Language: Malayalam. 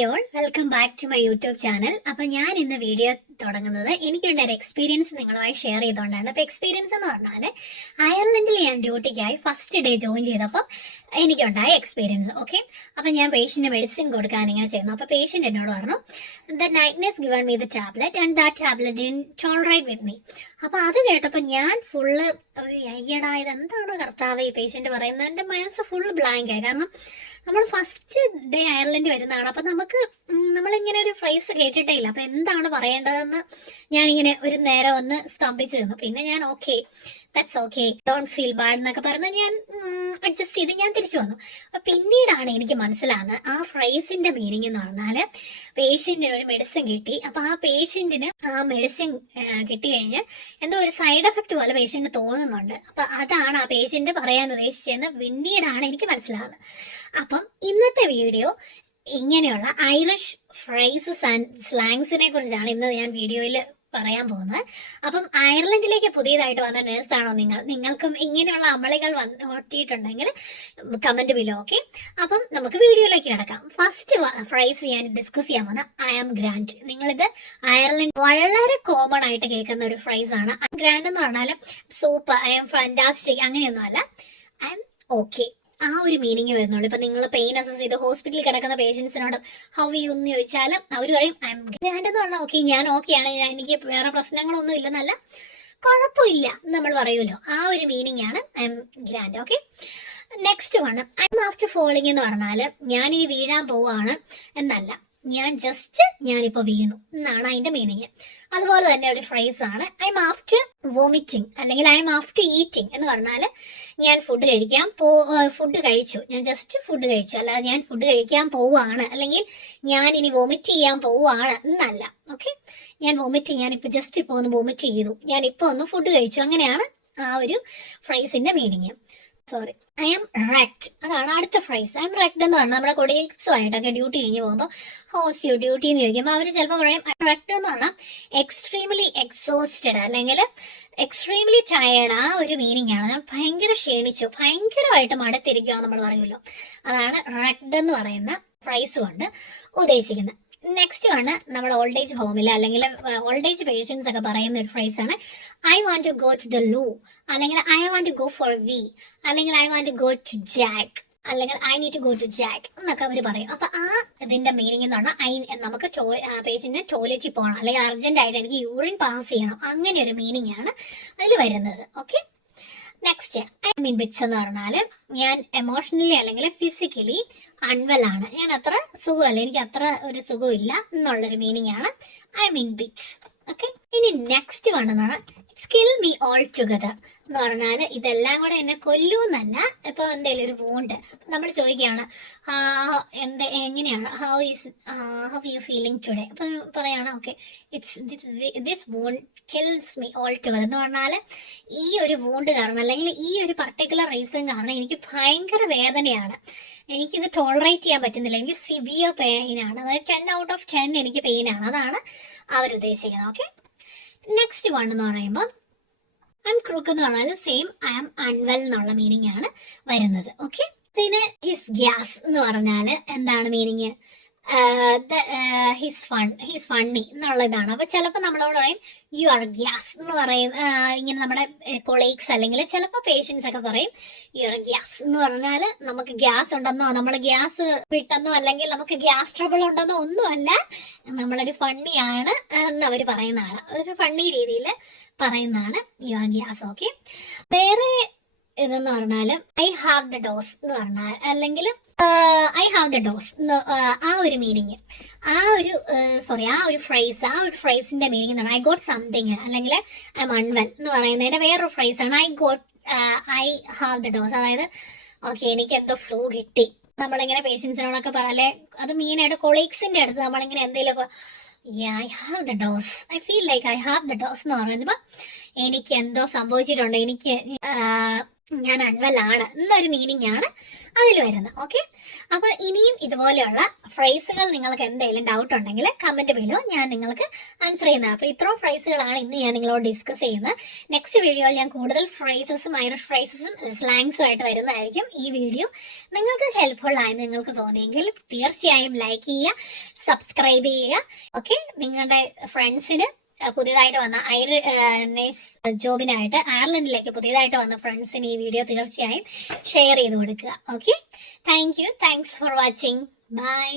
Hi all, welcome back to my YouTube channel. അപ്പൊ ഞാൻ ഇന്ന് വീഡിയോ തുടങ്ങുന്നത് എനിക്കുണ്ടായ ഒരു എക്സ്പീരിയൻസ് നിങ്ങളുമായി ഷെയർ ചെയ്തുകൊണ്ടാണ്. അപ്പൊ എക്സ്പീരിയൻസ് എന്ന് പറഞ്ഞാൽ അയർലൻഡിൽ ഞാൻ ഡ്യൂട്ടിക്കായി ഫസ്റ്റ് ഡേ ജോയിൻ ചെയ്തപ്പോൾ എനിക്കുണ്ടായ എക്സ്പീരിയൻസ്. ഓക്കെ, അപ്പൊ ഞാൻ പേഷ്യന്റ് മെഡിസിൻ കൊടുക്കാൻ ഇങ്ങനെ ചെയ്യുന്നു. അപ്പൊ പേഷ്യന്റ് എന്നോട് പറഞ്ഞു, the nightness given me the tablet and that tablet didn't tolerate with me. അപ്പൊ അത് കേട്ടപ്പോൾ ഞാൻ ഫുള്ള് അയ്യടാ ഇതെന്താണ് കർത്താവ് ഈ പേഷ്യന്റ് പറയുന്നത്. എൻ്റെ മനസ്സ് ഫുള്ള് ബ്ലാങ്ക് ആയി. കാരണം നമ്മൾ ഫസ്റ്റ് ഡേ അയർലൻഡ് വരുന്നതാണ്. അപ്പൊ നമ്മളിങ്ങനെ ഒരു ഫ്രേസ് കേട്ടിട്ടേ ഇല്ല. അപ്പൊ എന്താണ് പറയേണ്ടതെന്ന് ഞാനിങ്ങനെ ഒരു നേരം ഒന്ന് സ്തംഭിച്ചു നിന്നു. പിന്നെ ഞാൻ okay, that's okay, don't feel bad എന്നൊക്കെ പറഞ്ഞ് ഞാൻ അഡ്ജസ്റ്റ് ചെയ്ത് ഞാൻ തിരിച്ചു വന്നു. അപ്പൊ പിന്നീടാണ് എനിക്ക് മനസ്സിലാകുന്നത് ആ ഫ്രേസിന്റെ മീനിങ് എന്ന് പറഞ്ഞാല് പേഷ്യന്റിന് ഒരു മെഡിസിൻ കിട്ടി. അപ്പൊ ആ പേഷ്യന്റിന് ആ മെഡിസിൻ കിട്ടിക്കഴിഞ്ഞ് എന്തോ ഒരു സൈഡ് എഫക്ട് പോലെ പേഷ്യന്റ് തോന്നുന്നുണ്ട്. അപ്പൊ അതാണ് ആ പേഷ്യന്റ് പറയാൻ ഉദ്ദേശിച്ചതെന്ന് പിന്നീടാണ് എനിക്ക് മനസ്സിലാകുന്നത്. അപ്പം ഇന്നത്തെ വീഡിയോ ഇങ്ങനെയുള്ള ഐറിഷ് ഫ്രേസസ് ആൻഡ് സ്ലാങ്സിനെ കുറിച്ചാണ് ഇന്ന് ഞാൻ വീഡിയോയിൽ പറയാൻ പോകുന്നത്. അപ്പം അയർലൻഡിലേക്ക് പുതിയതായിട്ട് വന്ന നേഴ്സാണോ നിങ്ങൾക്കും ഇങ്ങനെയുള്ള അമളികൾ ഒട്ടിയിട്ടുണ്ടെങ്കിൽ കമന്റ് ബിലോ. ഓക്കെ, അപ്പം നമുക്ക് വീഡിയോയിലേക്ക് കിടക്കാം. ഫസ്റ്റ് ഫ്രേസ് ഞാൻ ഡിസ്കസ് ചെയ്യാൻ പോകുന്നത് ഐ ആം ഗ്രാൻഡ്. നിങ്ങളിത് അയർലൻഡ് വളരെ കോമൺ ആയിട്ട് കേൾക്കുന്ന ഒരു ഫ്രേസ് ആണ്. ഗ്രാൻഡ് എന്ന് പറഞ്ഞാൽ സൂപ്പർ, ഐ ആം ഫാന്റാസ്റ്റിക് അങ്ങനെയൊന്നും അല്ല, ഐ ആം ഓക്കെ, ആ ഒരു മീനിങ് വരുന്നുള്ളൂ. ഇപ്പൊ നിങ്ങൾ പെയിൻ അസസ് ചെയ്ത് ഹോസ്പിറ്റലിൽ കിടക്കുന്ന പേഷ്യൻസിനോട് ഹൗ യു എന്ന് ചോദിച്ചാൽ അവർ പറയും ഐ എം ഗ്രാൻഡ് എന്ന് പറഞ്ഞാൽ ഓക്കെ ഞാൻ ഓക്കെയാണ്, എനിക്ക് വേറെ പ്രശ്നങ്ങളൊന്നും ഇല്ലെന്നല്ല, കുഴപ്പമില്ല നമ്മൾ പറയുമല്ലോ, ആ ഒരു മീനിങ് ആണ് I M grand. Okay, next one I M after falling എന്ന് പറഞ്ഞാൽ ഞാനിനി വീഴാൻ പോവാണ് എന്നല്ല, ഞാനിപ്പോ വീണു എന്നാണ് അതിന്റെ മീനിങ്. അതുപോലെ തന്നെ ഒരു ഫ്രേസ് ആണ് ഐ എം ആഫ്റ്റർ വോമിറ്റിംഗ് അല്ലെങ്കിൽ ഐ എം ആഫ്റ്റർ ഈറ്റിംഗ് എന്ന് പറഞ്ഞാൽ ഞാൻ ഫുഡ് കഴിച്ചു, ഞാൻ ജസ്റ്റ് ഫുഡ് കഴിച്ചു, അല്ലാതെ ഞാൻ ഫുഡ് കഴിക്കാൻ പോവാണ് അല്ലെങ്കിൽ ഞാൻ ഇനി വോമിറ്റ് ചെയ്യാൻ പോവാണ് എന്നല്ല. ഓക്കെ, ഞാനിപ്പോ ജസ്റ്റ് ഇപ്പോൾ ഒന്ന് വോമിറ്റ് ചെയ്തു, ഞാൻ ഇപ്പൊ ഒന്ന് ഫുഡ് കഴിച്ചു, അങ്ങനെയാണ് ആ ഒരു ഫ്രേസിന്റെ meaning. Sorry, I am wrecked, അതാണ് അടുത്ത ഫ്രേസ്. ഐ എം റെക്ട് എന്ന് പറഞ്ഞാൽ നമ്മുടെ കൊളീഗ്സുമായിട്ടൊക്കെ ഡ്യൂട്ടി കഴിഞ്ഞ് പോകുമ്പോൾ ഹോസ് യു ഡ്യൂട്ടി എന്ന് ചോദിക്കുമ്പോൾ അവർ ചിലപ്പോൾ പറയും റെക്ട് എന്ന് പറഞ്ഞാൽ എക്സ്ട്രീംലി എക്സോസ്റ്റഡ് അല്ലെങ്കിൽ എക്സ്ട്രീംലി ടയേർഡ്, ആ ഒരു മീനിങ് ആണ്. ഞാൻ ഭയങ്കര ക്ഷീണിച്ചു, ഭയങ്കരമായിട്ട് മടുത്തിരിക്കുക നമ്മൾ പറയുമല്ലോ, അതാണ് റെക്ട് എന്ന് പറയുന്ന ഫ്രേസ് കൊണ്ട് ഉദ്ദേശിക്കുന്നത്. നെക്സ്റ്റ് ആണ് നമ്മൾ ഓൾഡ് ഏജ് ഹോമിൽ അല്ലെങ്കിൽ ഓൾഡ് ഏജ് പേഷ്യൻസ് ഒക്കെ പറയുന്ന ഒരു ഫ്രേസ് ആണ് I want to go to the loo, അല്ലെങ്കിൽ I want to go for wee, അല്ലെങ്കിൽ I want to go to jack, അല്ലെങ്കിൽ I need to go to jack എന്നൊക്കെ അവർ പറയും. അപ്പൊ ആ ഇതിന്റെ മീനിങ് എന്ന് പറഞ്ഞാൽ നമുക്ക് പേഷ്യന്റിന് ടോയ്ലറ്റിൽ പോകണം അല്ലെങ്കിൽ അർജന്റ് ആയിട്ട് എനിക്ക് യൂറിൻ പാസ് ചെയ്യണം, അങ്ങനെ ഒരു മീനിങ് ആണ് അതിൽ വരുന്നത്. Okay, next I mean bits എന്ന് പറഞ്ഞാൽ ഞാൻ എമോഷണലി അല്ലെങ്കിൽ ഫിസിക്കലി അൺവെൽ ആണ്, ഞാൻ അത്ര സുഖമല്ല, എനിക്ക് അത്ര ഒരു സുഖമില്ല എന്നുള്ളൊരു മീനിങ് ആണ് ഐ മീൻ ബിറ്റ്സ്. ഓക്കെ, ഇനി നെക്സ്റ്റ് വേണമെന്നാണ് സ്കിൽ മീ ഓൾ ടുഗദർ എന്ന് പറഞ്ഞാൽ ഇതെല്ലാം കൂടെ എന്നെ കൊല്ലൂന്നല്ല. ഇപ്പൊ എന്തെങ്കിലും ഒരു വോണ്ട് നമ്മൾ ചോദിക്കുകയാണ് എങ്ങനെയാണ് ഹൗ യു ഫീലിംഗ് ടുഡേ, അപ്പൊ പറയാണ് okay this won't kills me all together എന്ന് പറഞ്ഞാൽ ഈ ഒരു വോണ്ട് കാരണം അല്ലെങ്കിൽ ഈ ഒരു പർട്ടിക്കുലർ റീസൺ കാരണം എനിക്ക് ഭയങ്കര വേദനയാണ്, എനിക്കിത് ടോളറേറ്റ് ചെയ്യാൻ പറ്റുന്നില്ല, എനിക്ക് സിവിയർ പെയിനാണ്, അതായത് 10 out of 10 എനിക്ക് പെയിനാണ്, അതാണ് അവരുദ്ദേശിക്കുന്നത്. ഓക്കെ, നെക്സ്റ്റ് വൺ എന്ന് പറയുമ്പോൾ ഐ എം ക്രൂക്ക് എന്ന് പറഞ്ഞാൽ സെയിം ഐ എം അൺവെൽ എന്നുള്ള മീനിങ് ആണ് വരുന്നത്. ഓക്കെ, പിന്നെ ഹിസ് ഗ്യാസ് എന്ന് പറഞ്ഞാൽ എന്താണ് മീനിങ്, ഹിസ് ഫണ്ണി എന്നുള്ളതാണ്. അപ്പൊ ചിലപ്പോൾ നമ്മളോട് പറയും യു ആർ ഗ്യാസ് എന്ന് പറയും, ഇങ്ങനെ നമ്മുടെ കൊളീഗ്സ് അല്ലെങ്കിൽ ചിലപ്പോൾ പേഷ്യൻസ് ഒക്കെ പറയും യു ആർ ഗ്യാസ് എന്ന് പറഞ്ഞാൽ നമുക്ക് ഗ്യാസ് ഉണ്ടെന്നോ നമ്മൾ ഗ്യാസ് വിട്ടെന്നോ അല്ലെങ്കിൽ നമുക്ക് ഗ്യാസ് ട്രബിൾ ഉണ്ടെന്നോ ഒന്നുമല്ല, നമ്മളൊരു ഫണ്ണിയാണ് എന്ന് അവർ പറയുന്നതാണ്, ഒരു ഫണ്ണി രീതിയിൽ പറയുന്നതാണ് യു ആർ ഗ്യാസ്. ഓക്കെ, വേറെ ഇതെന്ന് പറഞ്ഞാൽ ഐ ഹാവ് ദ ഡോസ് എന്ന് പറഞ്ഞാൽ അല്ലെങ്കിൽ ഐ ഹാവ് ദ ഡോസ് ആ ഒരു മീനിങ്, ആ ഒരു ഫ്രേസിന്റെ മീനിങ് എന്ന് പറഞ്ഞാൽ ഐ ഗോട്ട് സംതിങ് അല്ലെങ്കിൽ ഐ എം അൺവെൽ എന്ന് പറയുന്നതിന്റെ വേറൊരു ഫ്രേസ് ആണ് ഐ ഹാവ് ദ ഡോസ്. അതായത് ഓക്കെ എനിക്ക് എന്തോ ഫ്ലൂ കിട്ടി, നമ്മളിങ്ങനെ പേഷ്യൻസിനോടൊക്കെ പറയല്ലേ, അത് മെയിനായിട്ട് കൊളീഗ്സിന്റെ അടുത്ത് നമ്മളിങ്ങനെ എന്തെങ്കിലുമൊക്കെ I have the dose, I feel like I have the dose എന്ന് പറയുമ്പോൾ എനിക്ക് എന്തോ സംഭവിച്ചിട്ടുണ്ട്, എനിക്ക് ഞാൻ അൺവെല്ലാണ് എന്നൊരു മീനിങ് ആണ് അതിൽ വരുന്നത്. ഓക്കെ, അപ്പൊ ഇനിയും ഇതുപോലെയുള്ള ഫ്രേസുകൾ നിങ്ങൾക്ക് എന്തെങ്കിലും ഡൗട്ട് ഉണ്ടെങ്കിൽ കമന്റ് ബിലോ ഞാൻ നിങ്ങൾക്ക് ആൻസർ ചെയ്യുന്നത്. അപ്പൊ ഇത്രയും ഫ്രേസുകളാണ് ഇന്ന് ഞാൻ നിങ്ങളോട് ഡിസ്കസ് ചെയ്യുന്നത്. നെക്സ്റ്റ് വീഡിയോയിൽ ഞാൻ കൂടുതൽ ഫ്രേസസും ഐറിഷ് ഫ്രേസസും സ്ലാങ്സും ആയിട്ട് വരുന്നതായിരിക്കും. ഈ വീഡിയോ നിങ്ങൾക്ക് ഹെൽപ്ഫുൾ ആയെന്ന് നിങ്ങൾക്ക് തോന്നിയെങ്കിൽ തീർച്ചയായും ലൈക്ക് ചെയ്യുക, സബ്സ്ക്രൈബ് ചെയ്യുക. ഓക്കെ, നിങ്ങളുടെ ഫ്രണ്ട്സിന് പുതിയതായിട്ട് വന്ന നേഴ്സ് ജോബിനായിട്ട് അയർലൻഡിലേക്ക് പുതിയതായിട്ട് വന്ന ഫ്രണ്ട്സിന് ഈ വീഡിയോ തീർച്ചയായും ഷെയർ ചെയ്ത് കൊടുക്കുക. Okay, thanks for watching. By.